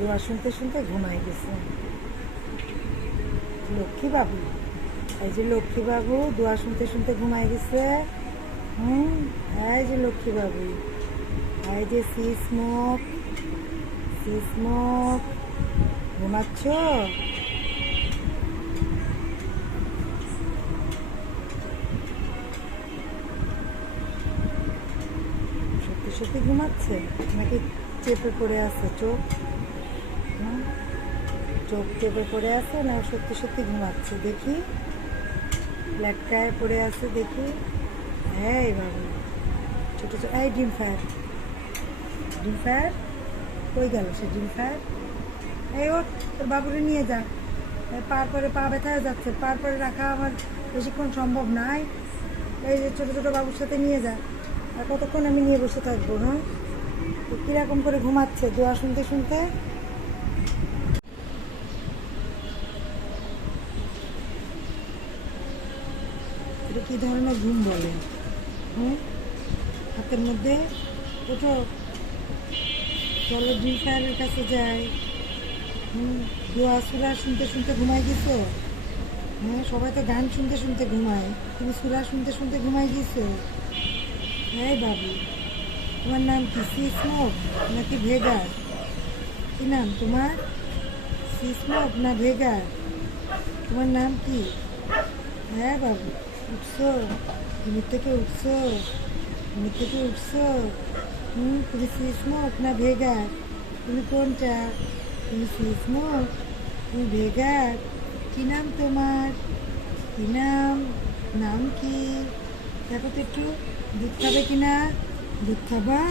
দোয়া শুনতে শুনতে ঘুমাই গেছে লক্ষ্মী বাবু। এই যে লক্ষ্মী বাবু দোয়া শুনতে শুনতে ঘুমাই গেছে। এই যে লক্ষ্মী বাবু, এই যে সিসমুখ ঘুমাচ্ছ? সত্যি সত্যি ঘুমাচ্ছে নাকি চেপে পড়ে আছে চোখ? চোখ চেপে পড়ে আছে না সত্যি সত্যি ঘুমাচ্ছে? দেখি, লেটকায় পড়ে আছে দেখি। এই বাবু ছোট ছোট, এই ডিম ফায়ার কই গেল সে ডিম ফায়ার? এই ও তোর বাবুরে নিয়ে যা, পার পরে পা ব্যথা হয়ে যাচ্ছে, পার পরে রাখা আমার বেশিক্ষণ সম্ভব নাই। এই যে ছোটো ছোটো বাবুর সাথে নিয়ে যা। আর কতক্ষণ আমি নিয়ে বসে থাকবো? হ্যাঁ, কীরকম করে ঘুমাচ্ছে দোয়া শুনতে শুনতে? এটা কী ধরনের ঘুম বলে? হাতের মধ্যে ওঠো, চলো ডিম ফায়ারের কাছে যাই। দোয়া সুরা শুনতে শুনতে ঘুমাই গেছো? হ্যাঁ, সবাই তো গান শুনতে শুনতে ঘুমায়, তুমি সুরা শুনতে শুনতে ঘুমাই গেছো? হ্যাঁ বাবু, তোমার নাম কি সিসমুখ নাকি ভেগার? কি নাম তোমার? সিসমুখ না ভেগার? তোমার নাম কি? হ্যাঁ বাবু, উঠছো? ঘুমের থেকে উঠছো? তুমি সিসমুখ না ভেগার? তুমি কোনটা? তুমি সিসমুখ? তুমি ভেগার? কি নাম তোমার? কি নাম? নাম কি? দেখো তো একটু, দুধ খাবে কিনা? দুধ খাবা?